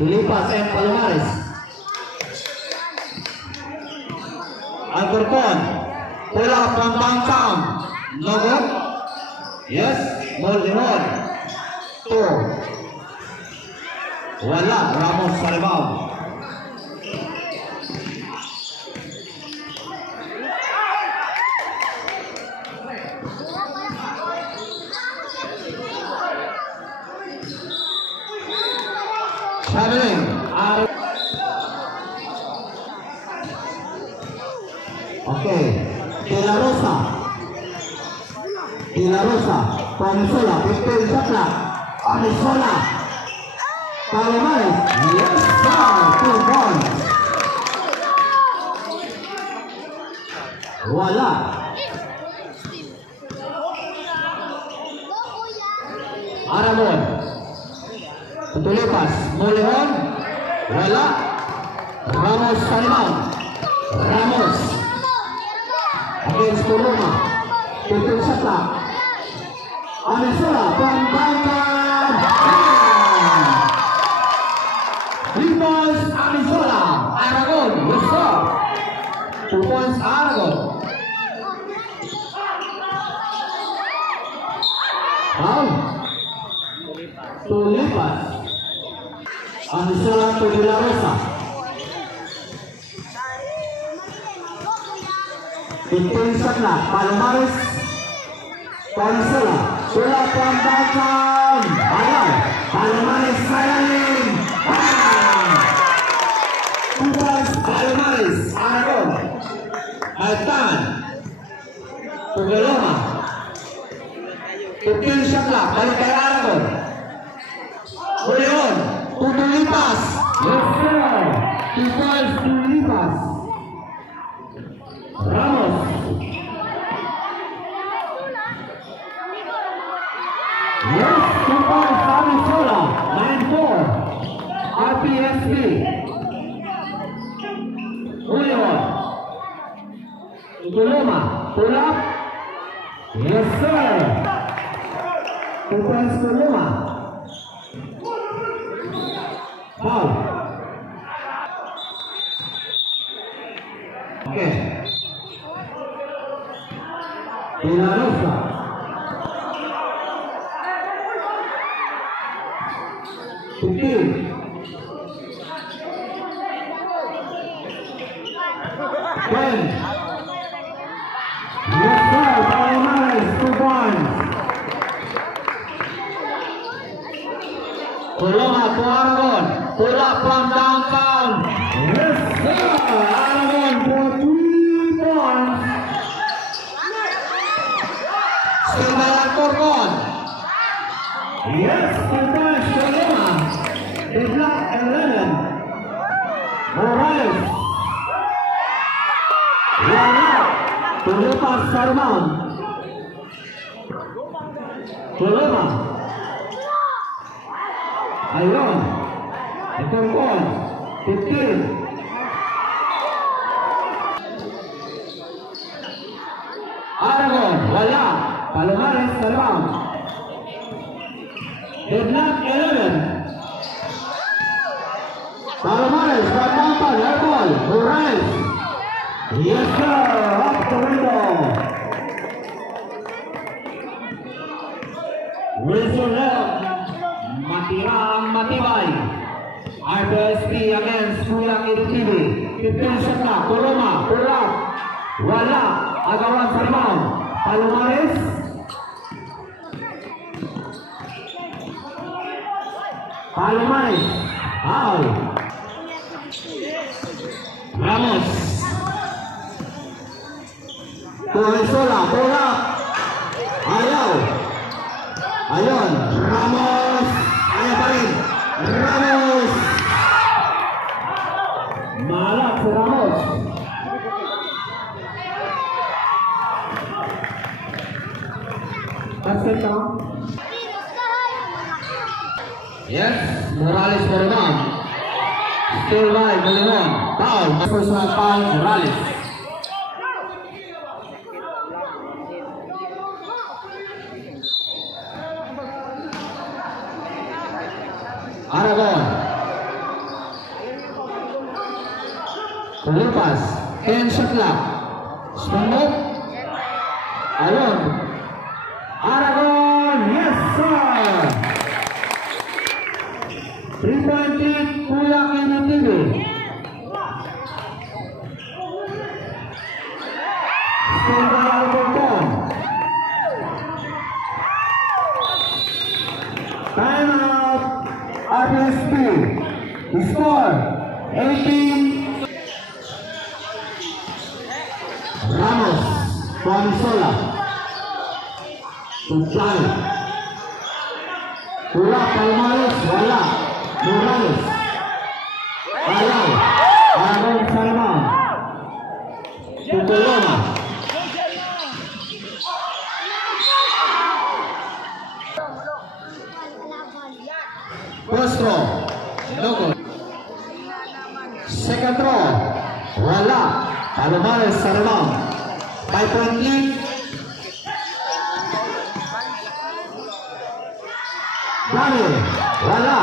Tulipas and Palomares. Alcorcon. Pull up from downtown. No good. Yes. Moldemon. 2. Wala. Ramos sa rebound. Sharing. Okay. De La Rosa. Panisola. 15 shot clock. Panisola. Palomares. Yes, sir. 2 points. Wala. Aramon. Tulipas. Molehon. Wala. Ramos sa rebound. Ramos. Against Coloma. 15 shot clock. Panisola. From downtown. 3 points. Panisola. Aragon. Yes, sir. 2 points. Aragon. Foul. Tulipas. Panisola to De La Rosa. 15 shot clock. Palomares. Panisola. Bola from downtown. Ayaw. Palomares sayangin. 2 points. Palomares. Aragon. Altan. Tugaloma. 15 shot clock. Balik kay Aragon. Leon. Tulipas. Yes, sir. 2 points. Tulipas. Ramos. Yes, 2 points. Panisola. 9-4. RPSB. Leon. Tugaloma. Pull up. Yes, sir. 2 points. Tugaloma. Foul. Okay. De La Rosa. Ten. Yes, sir. Palomares. 2 points. Coloma to Aragon. Pull up from downtown. Yes, sir. Aragon for 3 points. Still by Alcorcon. Yes, 2 points. Coloma. They block 11. Morales. Wala. Tulipas sa rebound. Coloma. Ayun. Alcorcon. 15. Aragon. Wala. Palomares sa rebound. They block 11. Palomares from downtown. Airball. Morales. Yes, sir. Up the window. Wilson left. Matibay. RPSB against Kurang Edutv. 15 shot clock. Coloma. Pull up. Wala. Agawan sa rebound. Palomares. Palomares. Foul. Ramos. Panisola. Pull up. Ayaw. Ayun. Ramos. Ayaw pa rin. Ramos. Malak si Ramos. Basket count. Yes. Morales for rebound. Still by Molimon. Foul. Personal foul. Morales. Aragon. Lupas. Ken shot clock. Smooth. Ayun. Aragon. Yes, sir. 3.3 Kuya Kinitibi. Score by Alberton. Time out. RSP. Score 18. Ramos. Juanisola. Tucay. Pula Palmares. Wala. Morales. Ayaw. Aragon Salman. Tutuloma. First throw. Logo. Second throw. Wala. Palmares Salman. 5-point lead. Dani. Wala.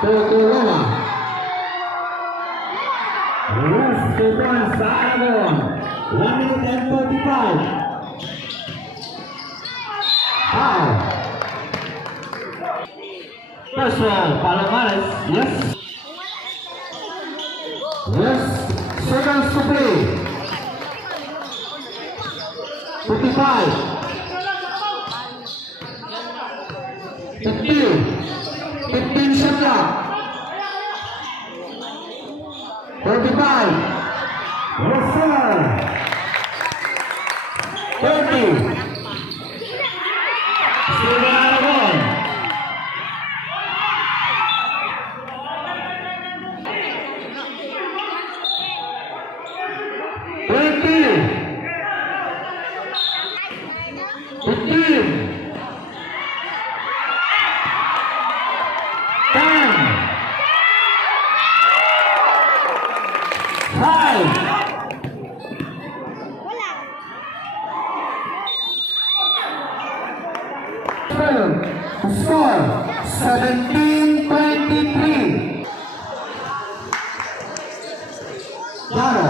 Tutuloma. Yes, 2 points sa Aragon. 1 minute and 45. Foul. First one, Palomares. Yes. Yes. Seconds to play. 55. 15 shot clock. 45. Yes, sir. 30. Still Aragon. 20. 15. 10. 5. Score 17-23. Yara.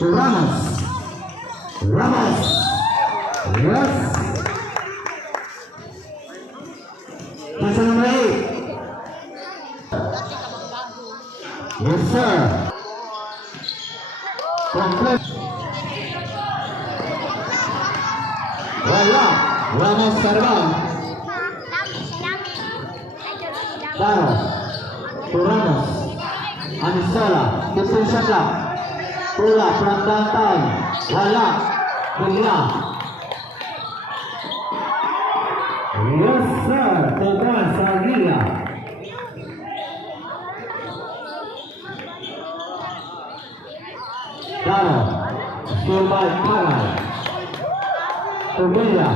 Ramos. Yes. That's number 8. Yes, sir. Complete. Wala. Ramos Sarban. Daro. Ramos. Anisola. 15 shot clock. Pula from downtown. Wala. Pula. Yes, sir. Total Sagila. Daro. Score by Pagal. Tobilla.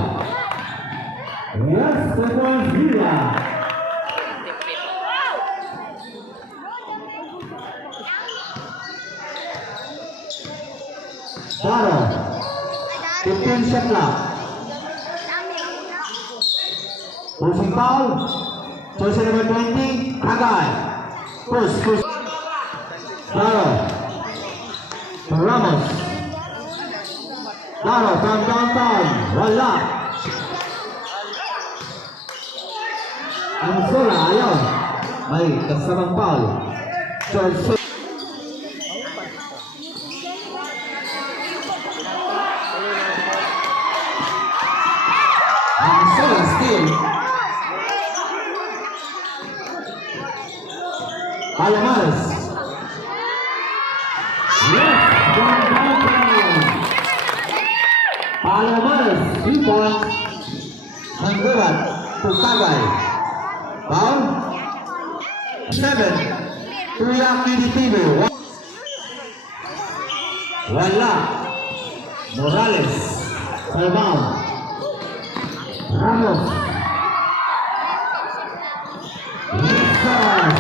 Yes, Total Villa. Daro. 15 shot clock. Pushing foul. Jersey number 20. Kagay. Push. Daro. Ramos. Daro from downtown. Wala. Ansola. Ayaw. May kasamang foul. Jersey. Ansola still. Palomares. Yes, Palomares 3 points. Manggurat to Kagay. Foul. 7. Kuya Kinitibi. Wala. Morales. Salman. Ramos.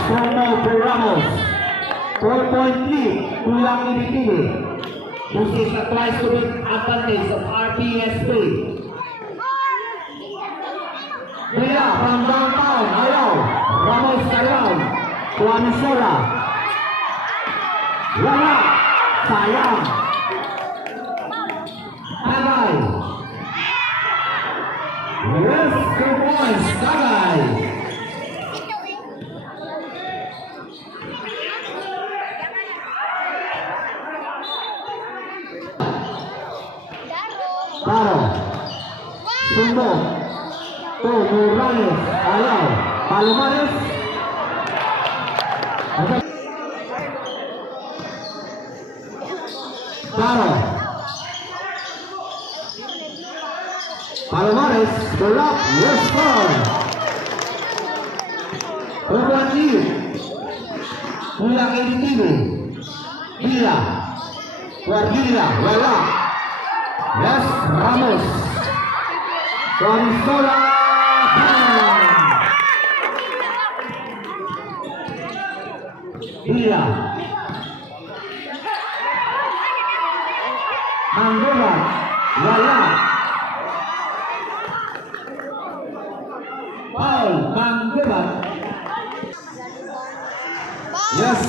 Promo to Ramos. 4-point lead. Kuya Kinitibi. This is the twice to win advantage of RPSP. Kuya from downtown. Ayaw. Ramos Karaw. Juanisola. Wala. Sayang. Tagay. Yes, 2 points. Tagay. Taro. Sundo. Tuh, Morales. Ayaw. Palomares. Taro. Palomares. Bola. Yes, sir. Berwajib. Mula Editino. Gila. Wargila. Wala. Yes, Ramos. Consola. Gila. Manggubat. Wala. Paul Manggubat. Yes.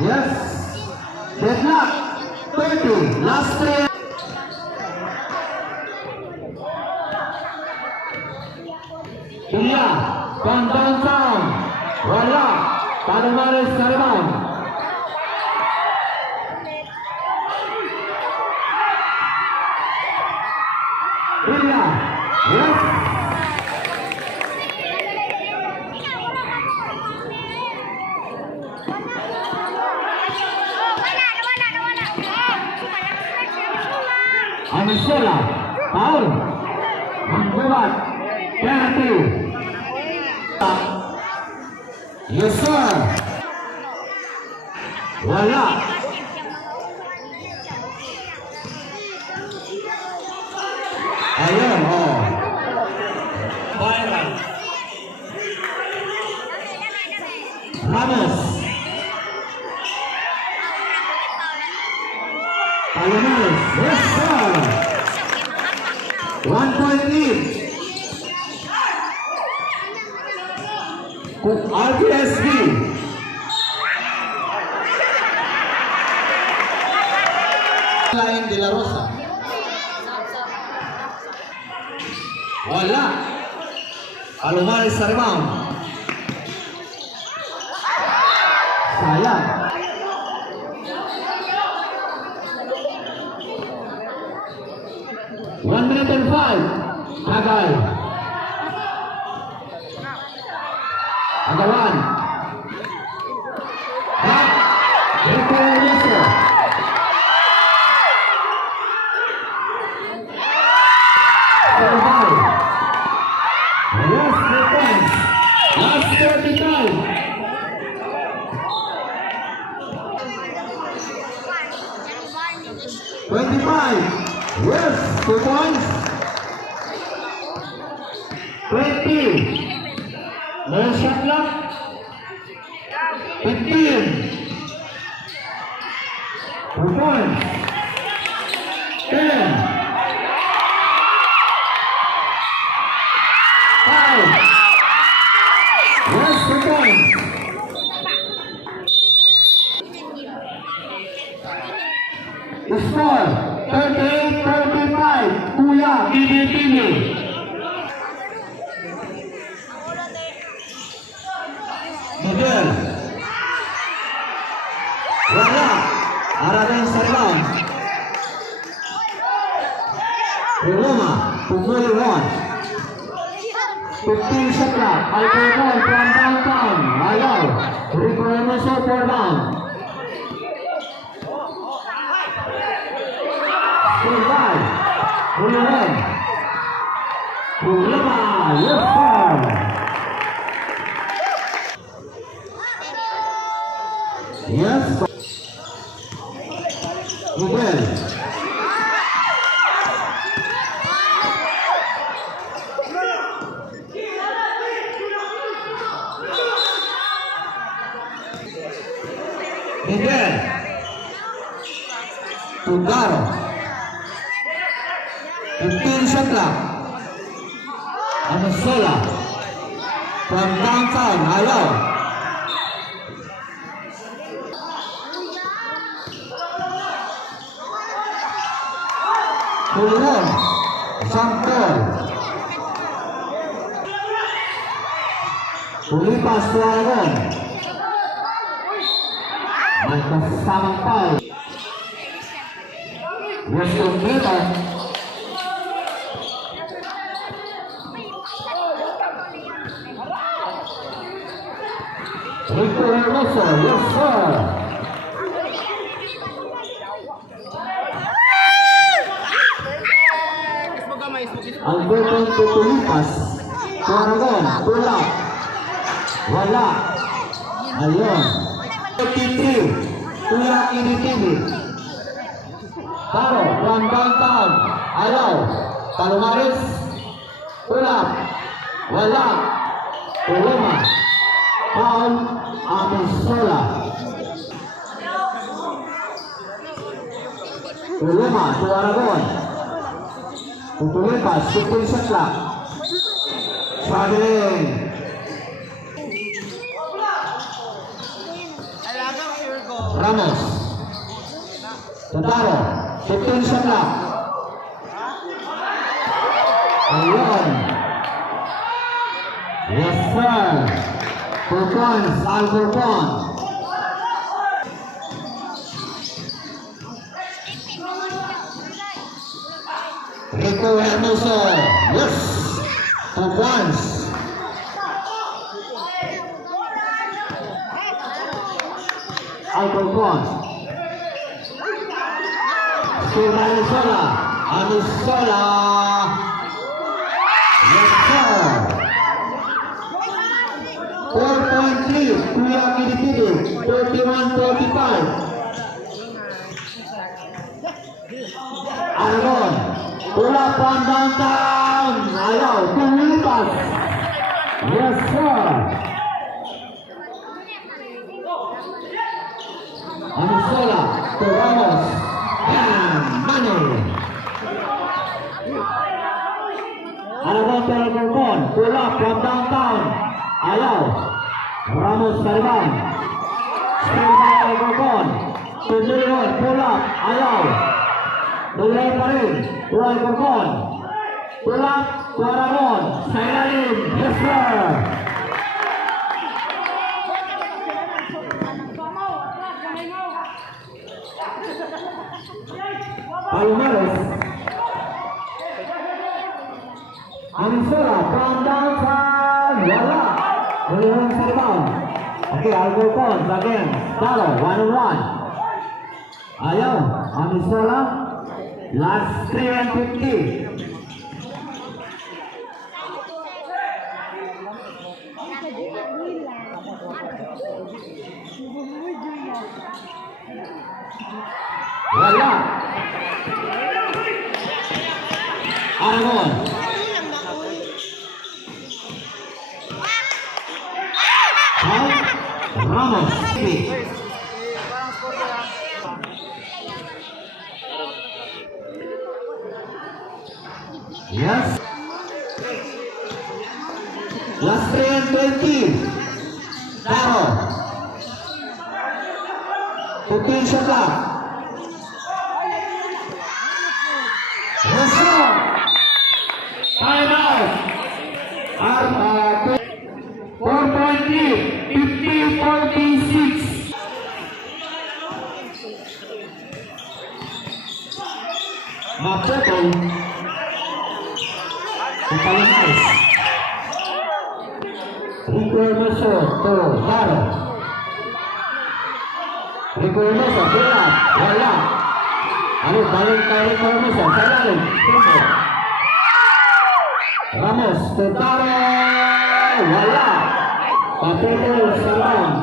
Yes. Deadlock. 30. Last 3. Gila. Downtown. Wala. Palomares Sarban. Gila. Yes. Amisela. Paul. Manggubat. Penalty. Yes, sir. Wala. Ayun, oh. Byron. Ramos. Palomares. Yes, sir. 1 point lead. RPSB. Lain de la Rosa. Wala. Palomares Sarban. Sayang. One minute and 5. Tagay. Agawan. Rico Yusuf. Survive. Yes, 3 points. Last 35. Yes, 2 points. 20. No shot clock. 15. 2 points. 10. 5. Yes, 2 points. The score 38-35. Kuya Bibitini. Miguel. Wala. Aragon Sarban. Roma. Pumuli 1. 15 shot clock. Alcohol from downtown. Ayaw. Rico Hermoso for down. Survive. Ulan. Roma. Yes, sir. Yes. Miguel. Miguel. Tugaro. 15 shot clock. Amisola. From downtown. Ayaw. Sulihon, Sampol. Tulipas to Aragon. May kasamang foul. Western Clayton. Rico Hermoso, yes sir. Ang butong tutulipas to Aragon, tulak. Wala. Ayun. 33. Tulak initiative. Taro, from downtown. Ayaw. Palomares. Tulak. Wala. Tuluma. Foul. Amisola. Tuluma to Aragon. Tutulipas. 15 shot clock. Traveling. Ramos. Tentara. 15 shot clock. Ayun. Yes sir. 2 points. Alcorcon. Rico Hermoso. Yes. 2 points. Alcorcon. Still Amisola. Amisola. Yes sir. 4.3. Kuya Kidikidi. 31-45. Aragon. Bola from downtown. Ayaw. Tulipas. Yes sir. Amisola to Ramos and Mane. Aragon to Alcorcon. Pull up from downtown. Ayaw. Ramos Taliban. Still by Alcorcon. To Sulihon. Pull up. Ayaw. Tuloy pa rin. To Alcorcon. Pull up to Aragon. Sa ilalim. Yes sir. Palomares. Amisola from downtown. Wala. Sulihon sa rebound. Okay, Alcorcon again. Taro, 1-on-1. Ayaw. Amisola. Last 3 and 50. Wala. Aragon. Ramos. Yes. Last 3 and 20. Taro. 15 shot clock. Yes sir. Time out. 4.3. 50-46. Mapotol. Palomares. Rico Hermoso to Taro. Rico Hermoso, bola. Wala. Ano, balik kay Rico Hermoso. Sa lalim. Ramos to Taro. Wala. Papotol sa round.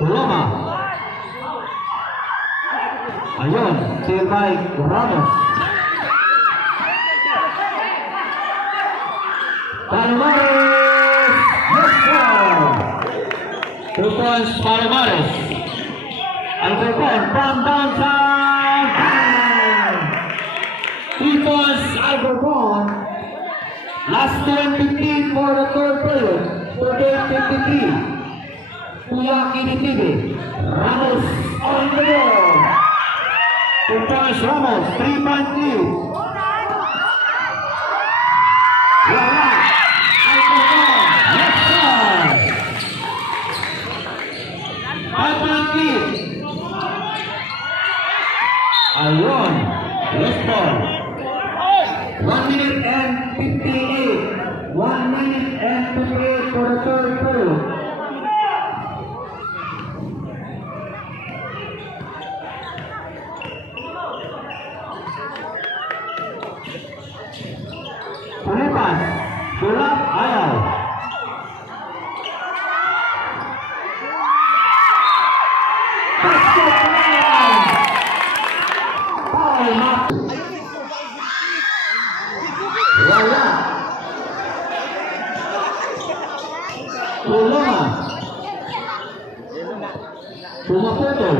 Tuluma. Ayun, still by Ramos. Palomares. Yes sir. 2 points Palomares. Alcorcon from downtown. 3 points Alcorcon. Last 2 and 15 for the third period. 48-53. Kuya Kini TV. Ramos on the ball. Putas Ramos, 3-point lead. Wala. Alcohol. Yes, sir. 5-point lead. Ayun. Yes, ball. 1 minute and 58. 1 minute and 58 for the third period. Pelipas, bola ayaw. Basket foul, wala. Tulunga. Pumaputol.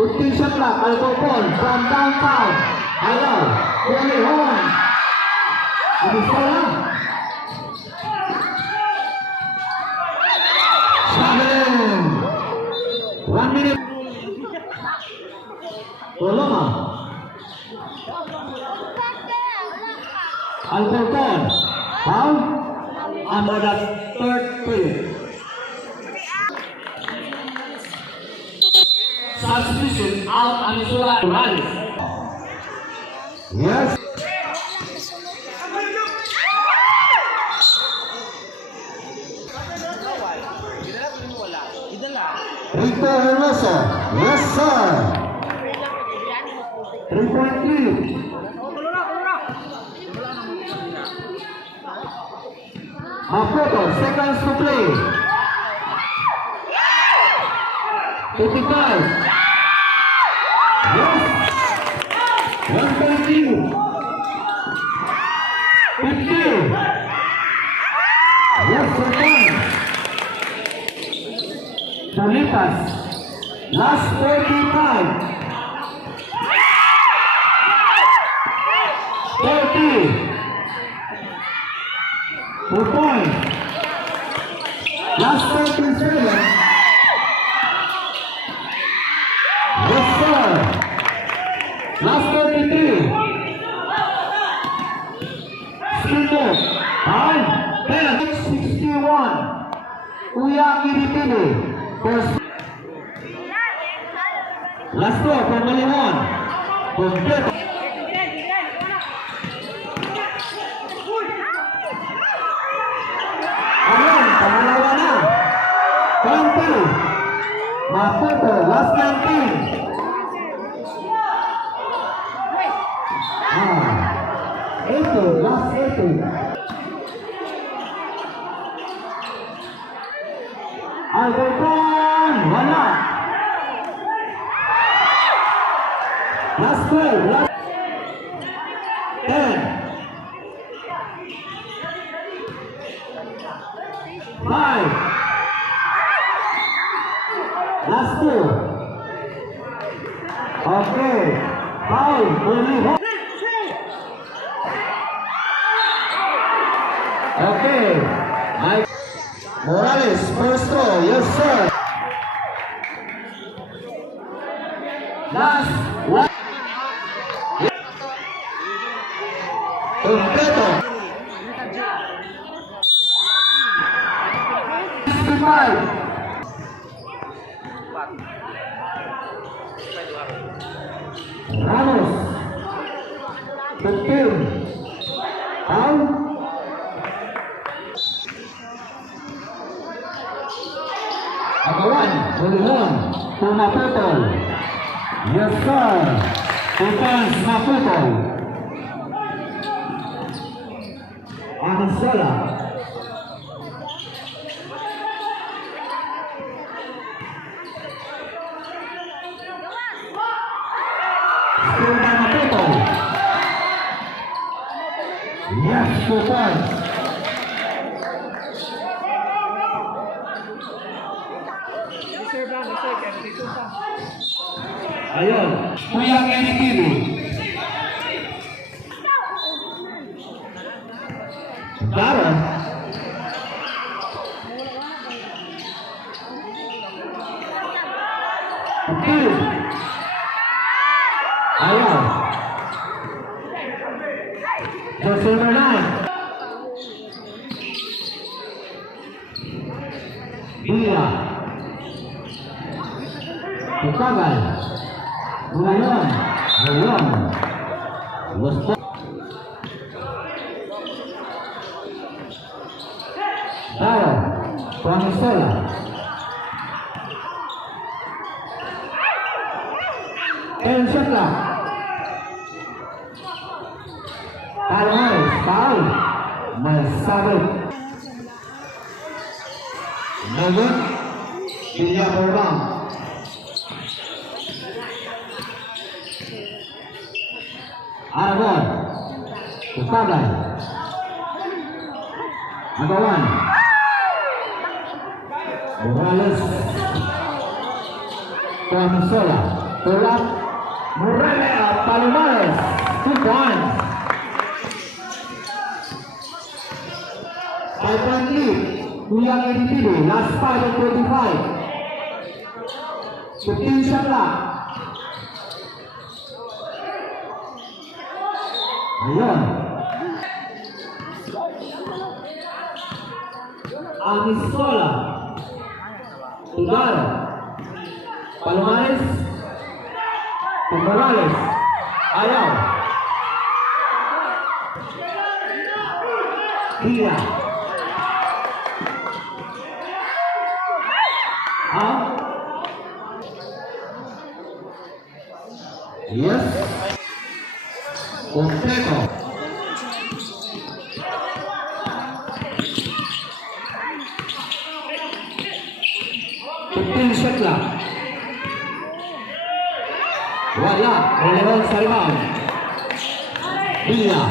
15 shot clock, Alcopon from downtown. Ayaw. Pumihon. Ini salah. Sableng. 1 minute. Tulunga. Alcopon. Foul. Under the third period. Substitution out Anisula Morales. Yes. Rito Hermoso. Yes, sir. 3-point lead. Makoto, seconds to play. 55. Yes. 1-point lead. 50. Yes, second. Pelipas. Last 45. 30. 4 points. Last 37. Yes, sir. Last 33. Sprinter. 61. Kuya Kini TV. Last 4 from Malihon. Kompleto. Ayun, pangalawa na. 20. Maputo, last 19. Ah, 80, last 80. Alberton, wala. Last 12, last 10. 5. Last 2. Okay. Foul. Okay. Mike Morales, first throw. Yes, sir. Last one. Completo. 65. Ramos. 15. Foul. Agawan, Malihon, Pumaputol. Yes, sir. Defense Maputol. Anisala. Still by Maputol. Yes, defense. Ayun, Kuya Kini TV. Dara. Ayaw. Just number 9. Bila. Tukagal. Ngayon. Ngayon. Gusto. Taro. Pamisola. El Shakla. Palmares. Paul. Masabit. Nagun. Bilya Berbang. Aragon. Tukagal. Agawan. Morales. Pamisola. Tulak. Morales. Palomares. 2 points. 5-point lead. Kuyang Edipili. Last 5 of 25. 15 shot clock. Ayun. Amisola. Tudaro. Palomares. Morales. Ayaw. Dia. Out. Yes. Completo. Shot clock. Wala. Relevan sa rebound. Bila.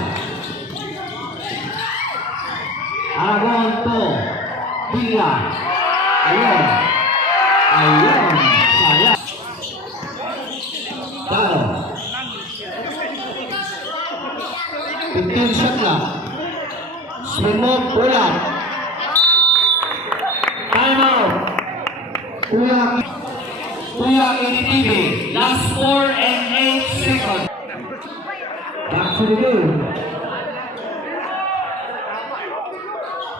Aragon to. Bila. Ayun. Ayun. Saya. Taro. 15 shot clock. Sumog ulat. Time out. Kuyang Edipili. Last 4 and 8 seconds. Back to the game.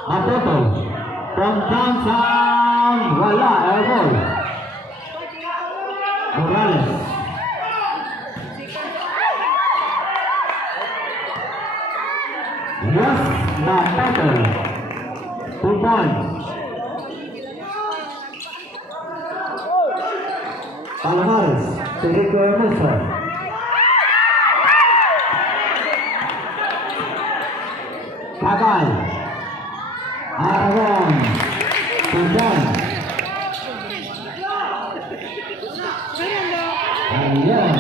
Apoto. From downtown. Wala. Airball. Morales. Yes. The total. 2 points. Palomares, Federico Hermoso. Kagal. Aragon. Tujan. Ayan.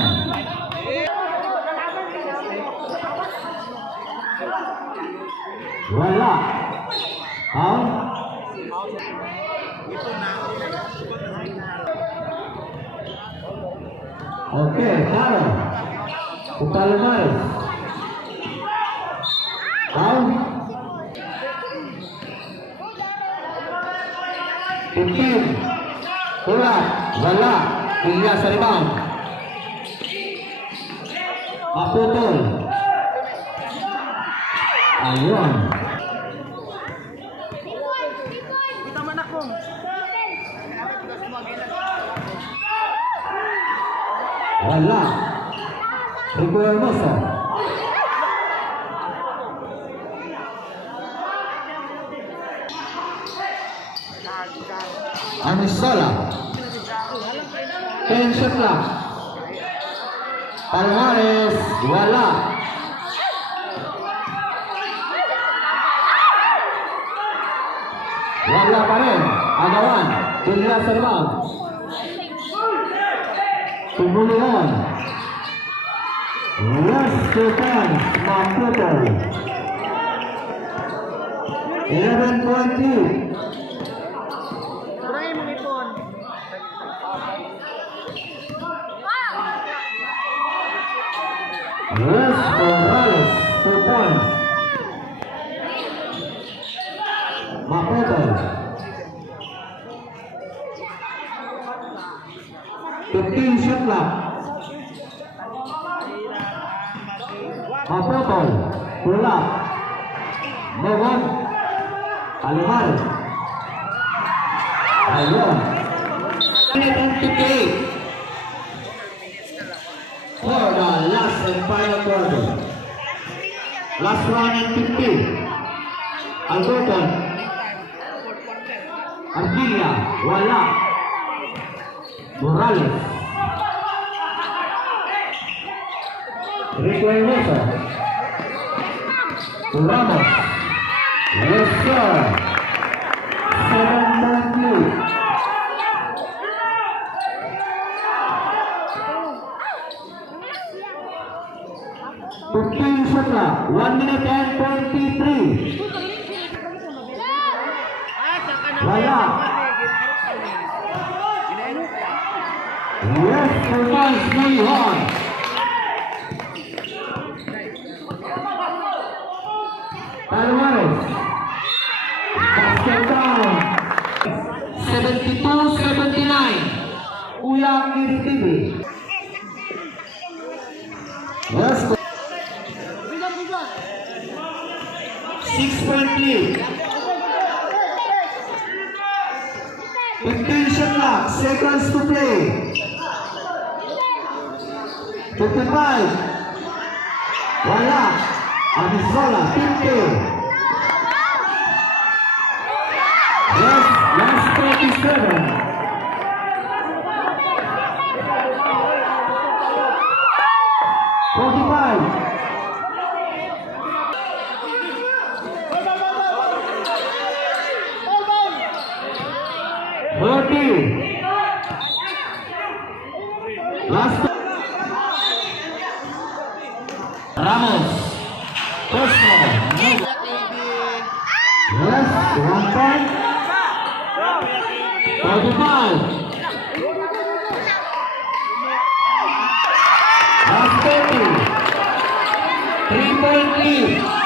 Wala. Out. Oke, Taro. Palomares. Out. 15. Ulat. Wala. Bilya sa rebound. Maputol. Ayun. Wala. Rico Hermoso. Amisola. 10 shot clock. Palomares. Wala. Wala pa rin. Agawan. Bilya sa rebound. Tumulihan. Last 2 points. Maputol. 11-2. Yes, Morales, 2 points. Maputol. 15 shot clock. Mapotol. Pula. Mogon. Kalumal. Ayun. 58 for the last and final quarter. Last one and 50. Alberton. Argilia. Wala. Morales. Rico Hermoso. Ramos. Yes, sir. 7.2. 15 shot clock. 1 minute and 23. Wala. Yes, Hermans Mayhon. Palomares. Basket down. 72-79. Uyang Iritibi. Yes. 6-point lead. 15 shot clock. Seconds to play. 55. Wala. Abizola. 50. Yes, last 37. Last Ramos. First ball. Yes, 1 point. 45. Last 30. 3-point lead.